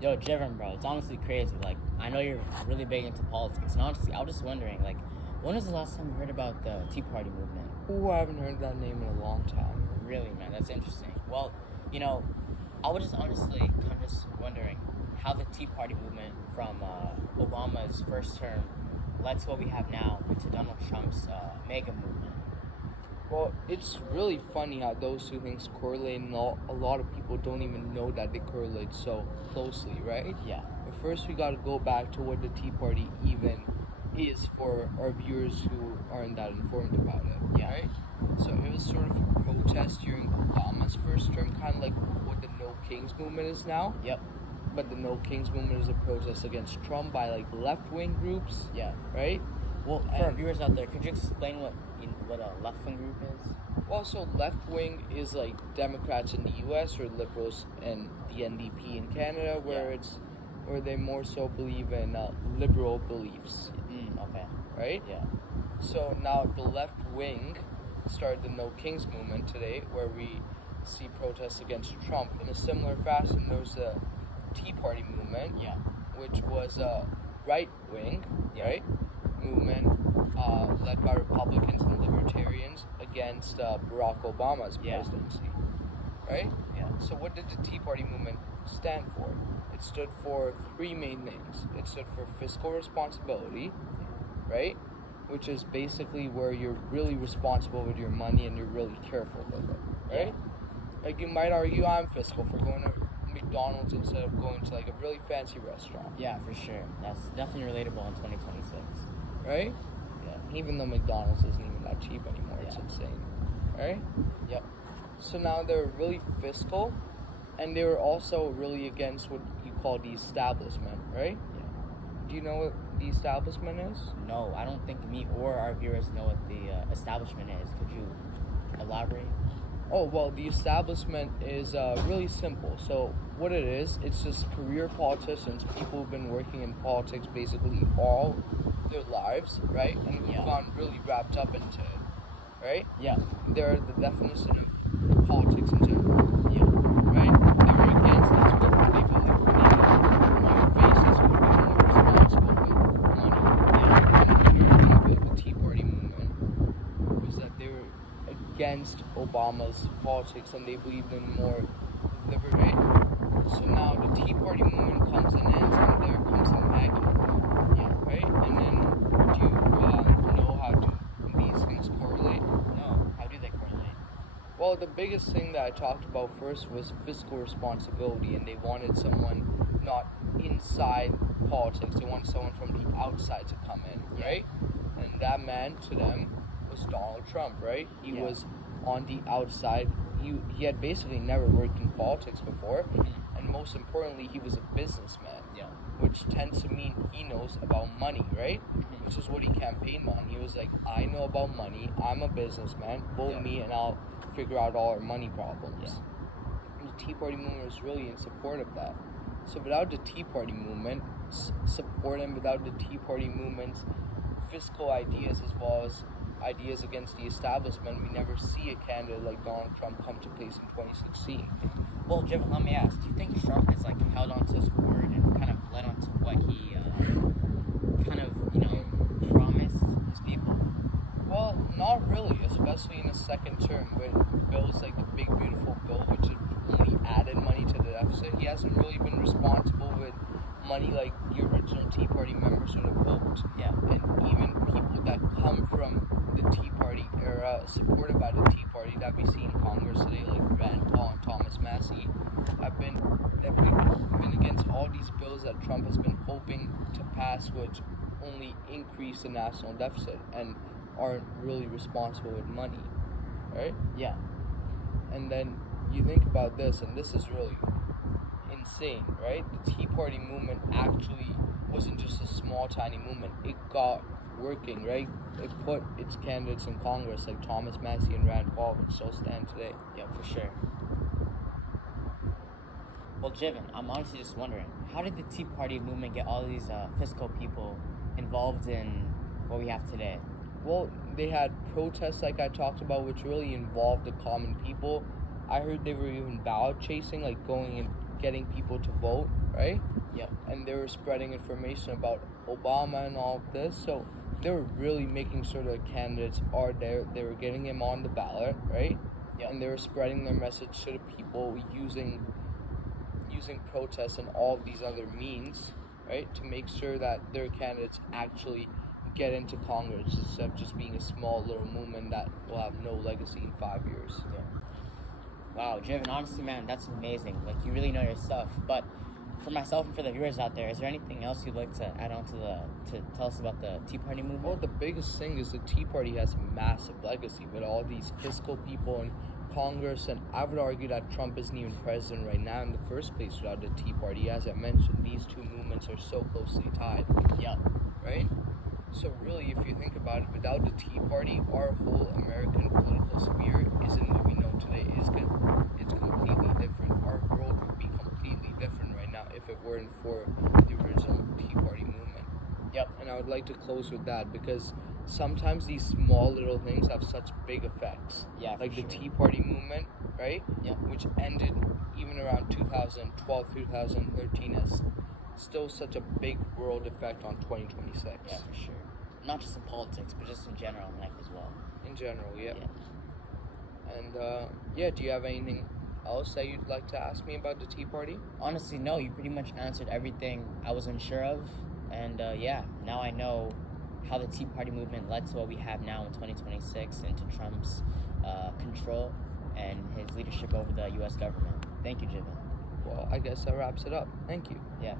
Yo, Jevon, bro, it's honestly crazy. Like, I know you're really big into politics, and honestly, I was just wondering, like, when was the last time you heard about the Tea Party movement? Ooh, I haven't heard that name in a long time. Really, man, that's interesting. Well, you know, I was just honestly kind of just wondering how the Tea Party movement from Obama's first term led to what we have now, to Donald Trump's MAGA movement. Well, it's really funny how those two things correlate, and a lot of people don't even know that they correlate so closely, right? Yeah. But first, we got to go back to what the Tea Party even is for our viewers who aren't that informed about it, Yeah. right? So it was sort of a protest during Obama's first term, kind of like what the No Kings movement is now. Yep. But the No Kings movement is a protest against Trump by like left-wing groups, Yeah. right? Well, for our viewers out there, could you explain what a left wing group is? Well, so left wing is like Democrats in the U.S. or liberals and the NDP in Canada, where they more so believe in liberal beliefs, Okay. right? Yeah. So now the left wing started the No Kings movement today, where we see protests against Trump. In a similar fashion, there was a Tea Party movement, Yeah. which was a right wing, Yeah. right, movement led by Republicans and Libertarians against Barack Obama's Yeah. presidency, right? Yeah. So what did the Tea Party movement stand for? It stood for three main things. It stood for fiscal responsibility, right? Which is basically where you're really responsible with your money and you're really careful with it, right? Like you might argue I'm fiscal for going to McDonald's instead of going to like a really fancy restaurant, Yeah, for sure. That's definitely relatable in 2026. right? Yeah. Even though McDonald's isn't even that cheap anymore, it's Yeah. insane, right? Yep. So now they're really fiscal, and they were also really against what you call the establishment, right? Yeah. Do you know what the establishment is? No, I don't think me or our viewers know what the establishment is. Could you elaborate? Oh, well, the establishment is really simple. So what it is, it's just career politicians, people who've been working in politics basically all their lives, right? And who've Yeah. gone really wrapped up into it, right? Yeah. They're the definition of politics in general, Yeah. right? They were against these people. They believe new faces who would be more responsible with money. Yeah. And the majority of the Tea Party movement was that they were against Obama's politics and they believed in more liberty, right? So now the Tea Party movement comes and ends, and there comes the MAGA movement, Yeah. right? And then do you know how these things correlate? No. How do they correlate? Well, the biggest thing that I talked about first was fiscal responsibility, and they wanted someone not inside politics. They wanted someone from the outside to come in, right? And that man to them was Donald Trump, right? He Yeah. was on the outside. He had basically never worked in politics before, and most importantly, he was a businessman, Yeah. which tends to mean he knows about money, right? Which is what he campaigned on. He was like, I know about money, I'm a businessman, vote Yeah. me and I'll figure out all our money problems. Yeah. And the Tea Party movement was really in support of that. So without the Tea Party movement support and without the Tea Party movement's fiscal ideas as well as ideas against the establishment, we never see a candidate like Donald Trump come to place in 2016. Well, Jevon, let me ask. Do you think Trump has held on to his word and kind of led on to what he promised his people? Well, not really, especially in his second term with bills like the Big Beautiful Bill, which only added money to the deficit. He hasn't really been responsible with money like the original Tea Party members would have hoped. Yeah. And even people that come from the Tea Party era, supported by the Tea Party that we see in Congress today, like Rand Paul and Thomas Massey, have been against all these bills that Trump has been hoping to pass, which only increase the national deficit and aren't really responsible with money, right? Yeah. And then you think about this, and this is really insane, right? The Tea Party movement actually wasn't just a small, tiny movement. It got working, right? It put its candidates in Congress like Thomas Massey and Rand Paul, which still stand today. Yeah, for sure. Well, Jevon, I'm honestly just wondering, how did the Tea Party movement get all these fiscal people involved in what we have today? Well, they had protests like I talked about, which really involved the common people. I heard they were even ballot chasing, like going and getting people to vote right? Yep. And they were spreading information about Obama and all of this. So they were really making sure that candidates are there. They were getting him on the ballot, right? Yep. And they were spreading their message to the people using protests and all of these other means, right, to make sure that their candidates actually get into Congress instead of just being a small little movement that will have no legacy in 5 years. Yeah. Wow, Jiven, honestly, man, that's amazing. Like, you really know your stuff. But for myself and for the viewers out there, is there anything else you'd like to add on to tell us about the Tea Party movement? Well, the biggest thing is the Tea Party has a massive legacy with all these fiscal people in Congress, and I would argue that Trump isn't even president right now in the first place without the Tea Party. As I mentioned, these two movements are so closely tied. Yep. Right? So really, if you think about it, without the Tea Party, our whole American political sphere isn't what we know today. It's completely different. Our world would be completely different right now if it weren't for the original Tea Party movement. Yep. And I would like to close with that because sometimes these small little things have such big effects. Yeah, like the for sure. Tea Party movement, right? Yep. Which ended even around 2012, 2013 as still such a big world effect on 2026. Yeah, for sure. Not just in politics, but just in general in life as well. In general, yeah. Yeah. And do you have anything else that you'd like to ask me about the Tea Party? Honestly, no. You pretty much answered everything I was unsure of. And now I know how the Tea Party movement led to what we have now in 2026 into Trump's control and his leadership over the U.S. government. Thank you, Jiven. Well, I guess that wraps it up. Thank you. Yeah.